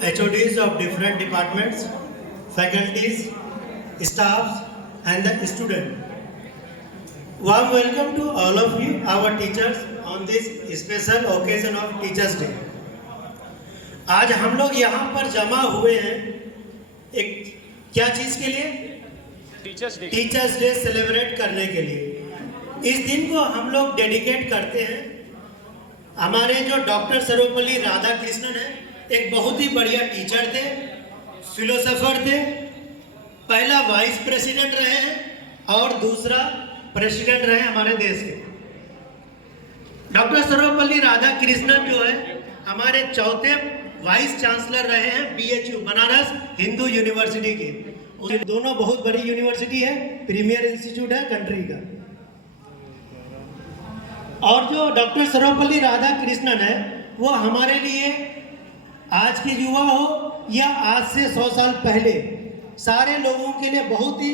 HODs of different departments, faculties, staffs, and the student. Warm welcome to all of you, our teachers, on this special occasion of Teachers Day. आज हम लोग यहाँ पर जमा हुए हैं एक क्या चीज़ के लिए? टीचर्स डे सेलिब्रेट करने के लिए। इस दिन को हम लोग डेडिकेट करते हैं हमारे जो डॉक्टर सर्वपल्ली राधाकृष्णन है, एक बहुत ही बढ़िया टीचर थे, फिलोसोफर थे, पहला वाइस प्रेसिडेंट रहे हैं और दूसरा प्रेसिडेंट रहे हमारे देश के। डॉक्टर सर्वपल्ली राधाकृष्णन जो है हमारे चौथे वाइस चांसलर रहे हैं BHU बनारस हिंदू यूनिवर्सिटी के। दोनों बहुत बड़ी यूनिवर्सिटी है, प्रीमियर इंस्टीट्यूट है कंट्री का। और जो डॉक्टर सर्वपल्ली राधाकृष्णन है वो हमारे लिए आज के युवा हो या आज से 100 साल पहले सारे लोगों के लिए बहुत ही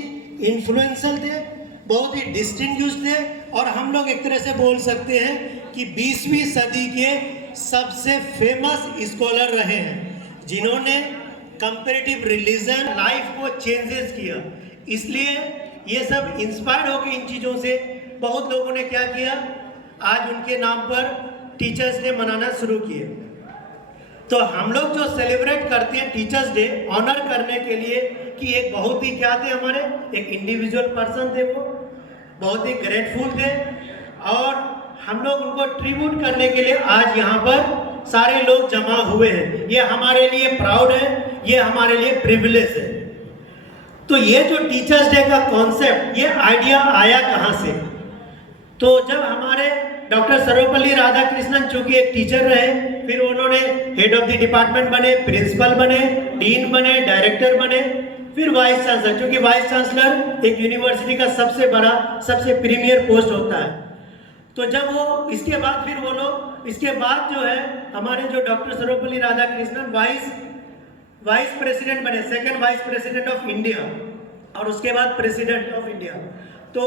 इन्फ्लुएंशियल थे, बहुत ही डिस्टिंग्विश्ड थे और हम लोग एक तरह से बोल सकते हैं कि 20वीं सदी के सबसे फेमस स्कॉलर रहे हैं जिन्होंने कंपैरेटिव रिलीजन लाइफ को चेंजेस किया। इसलिए ये सब इंस्पायर्ड होकर इन चीज़ों से बहुत लोगों ने क्या किया, आज उनके नाम पर टीचर्स डे मनाना शुरू किए। तो हम लोग जो सेलिब्रेट करते हैं टीचर्स डे ऑनर करने के लिए कि एक बहुत ही क्या थे, हमारे एक इंडिविजुअल पर्सन थे, वो बहुत ही ग्रेटफुल थे और हम लोग उनको ट्रिब्यूट करने के लिए आज यहाँ पर सारे लोग जमा हुए हैं। ये हमारे लिए प्राउड है, ये हमारे लिए प्रिविलेज है। तो ये जो टीचर्स डे का कॉन्सेप्ट, ये आइडिया आया कहाँ से? तो जब हमारे डॉक्टर सर्वपल्ली राधाकृष्णन चूंकि एक टीचर रहे, फिर उन्होंने हेड ऑफ द डिपार्टमेंट बने, प्रिंसिपल बने, डीन बने, डायरेक्टर बने, फिर वाइस चांसलर, क्योंकि वाइस चांसलर एक यूनिवर्सिटी का सबसे बड़ा सबसे प्रीमियर पोस्ट होता है। तो जब वो इसके बाद फिर वो लोग इसके बाद जो है हमारे जो doctor Sarvepalli Radhakrishnan vice president बने, second vice president of India और उसके बाद प्रेसिडेंट ऑफ इंडिया। तो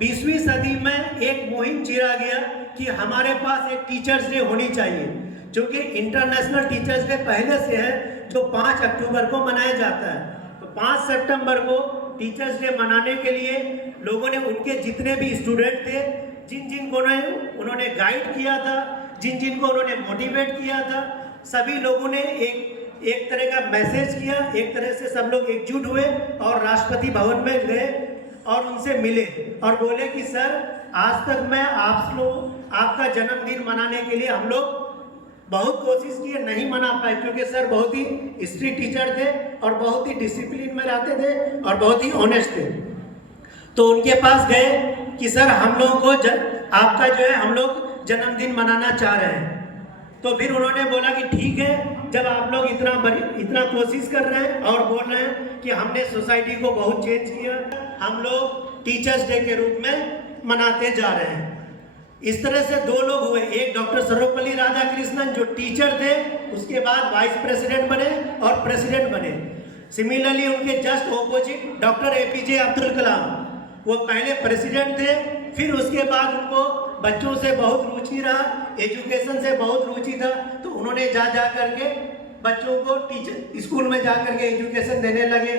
20वीं सदी में एक मुहिम चिरा गया कि हमारे पास एक टीचर्स डे होनी चाहिए, जो कि इंटरनेशनल टीचर्स डे पहले से है जो 5 अक्टूबर को मनाया जाता है। तो 5 सितंबर को टीचर्स डे मनाने के लिए लोगों ने उनके जितने भी स्टूडेंट थे, जिन जिन को उन्होंने गाइड किया था, जिन जिन को उन्होंने मोटिवेट किया था, सभी लोगों ने एक तरह का मैसेज किया। एक तरह से सब लोग एकजुट हुए और राष्ट्रपति भवन में गए और उनसे मिले और बोले कि सर, आज तक मैं आपका जन्मदिन मनाने के लिए हम लोग बहुत कोशिश किए, नहीं मना पाए, क्योंकि सर बहुत ही स्ट्रिक्ट टीचर थे और बहुत ही डिसिप्लिन में रहते थे और बहुत ही ऑनेस्ट थे। तो उनके पास गए कि सर हम लोगों को आपका जो है हम लोग जन्मदिन मनाना चाह रहे हैं। तो फिर उन्होंने बोला कि ठीक है, जब आप लोग इतना कोशिश कर रहे हैं और बोल रहे हैं कि हमने सोसाइटी को बहुत चेंज किया, हम लोग टीचर्स डे के रूप में मनाते जा रहे हैं। इस तरह से 2 लोग हुए, एक डॉक्टर सर्वपल्ली राधाकृष्णन जो टीचर थे, उसके बाद वाइस प्रेसिडेंट बने और प्रेसिडेंट बने। सिमिलरली उनके just opposite doctor APJ Abdul Kalam, वो पहले प्रेसिडेंट थे, फिर उसके बाद उनको बच्चों से बहुत रुचि रहा, एजुकेशन से बहुत रुचि था, तो उन्होंने जा करके बच्चों को टीचर स्कूल में जा करके एजुकेशन देने लगे।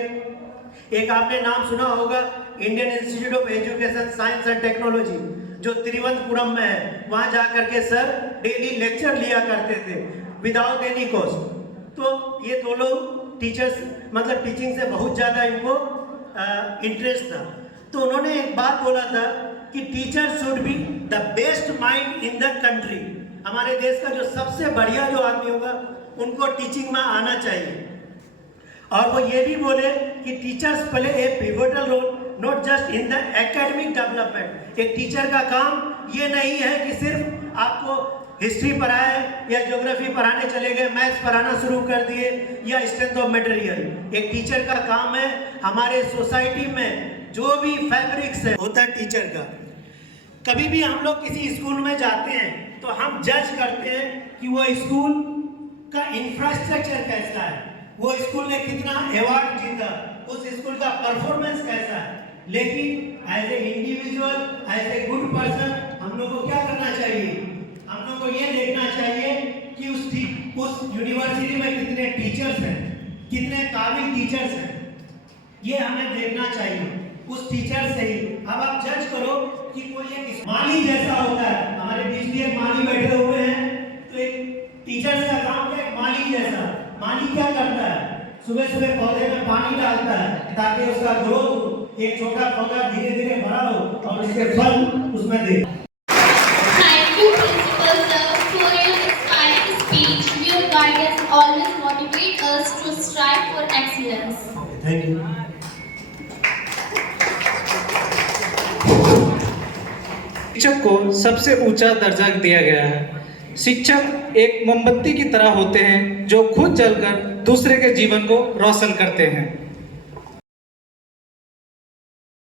एक आपने नाम सुना होगा, Indian institute of education science and technology, जो तिरुवनंतपुरम में है। वहाँ जा करके सर डेली लेक्चर लिया करते थे विदाउट एनी कॉस्ट। तो ये 2 लोग टीचर्स मतलब टीचिंग से बहुत ज़्यादा इनको इंटरेस्ट था। तो उन्होंने एक बात बोला था कि teacher should be the best mind in the country. हमारे देश का जो सबसे बढ़िया जो आदमी होगा उनको टीचिंग में आना चाहिए। और वो ये भी बोले कि teachers play a pivotal role not just in the academic development. एक टीचर का काम ये नहीं है कि सिर्फ आपको हिस्ट्री पढ़ाए या ज्योग्राफी पढ़ाने चले गए, मैथ्स पढ़ाना शुरू कर दिए या स्ट्रेंथ ऑफ मटेरियल। एक टीचर का काम है हमारे सोसाइटी में जो भी फैब्रिक्स है होता है टीचर का। कभी भी हम लोग किसी स्कूल में जाते हैं तो हम जज करते हैं कि वो स्कूल का इंफ्रास्ट्रक्चर कैसा है, वो स्कूल ने कितना अवार्ड जीता, उस स्कूल का परफॉर्मेंस कैसा है। लेकिन as a individual, as a good person, हम लोग को क्या करना चाहिए? हम लोग को ये देखना चाहिए कि उस यूनिवर्सिटी में कितने टीचर्स हैं, कितने काबिल टीचर्स हैं, ये हमें देखना चाहिए। उस टीचर से ही अब आप जज करो कि कोई एक माली जैसा होता है। हमारे बीच में एक माली बैठे हुए हैं, तो एक टीचर का काम क्या है, माली जैसा। माली क्या करता है, सुबह सुबह पौधे में पानी डालता है ताकि उसका ग्रोथ, एक छोटा पौधा धीरे धीरे बड़ा हो और उसके फल उसमें दे। Thank you, Principal Sir, for your inspiring speech. Your guidance always motivates us to strive for excellence. Thank you. शिक्षक को सबसे ऊंचा दर्जा दिया गया है। शिक्षक एक मोमबत्ती की तरह होते हैं जो खुद जलकर दूसरे के जीवन को रोशन करते हैं।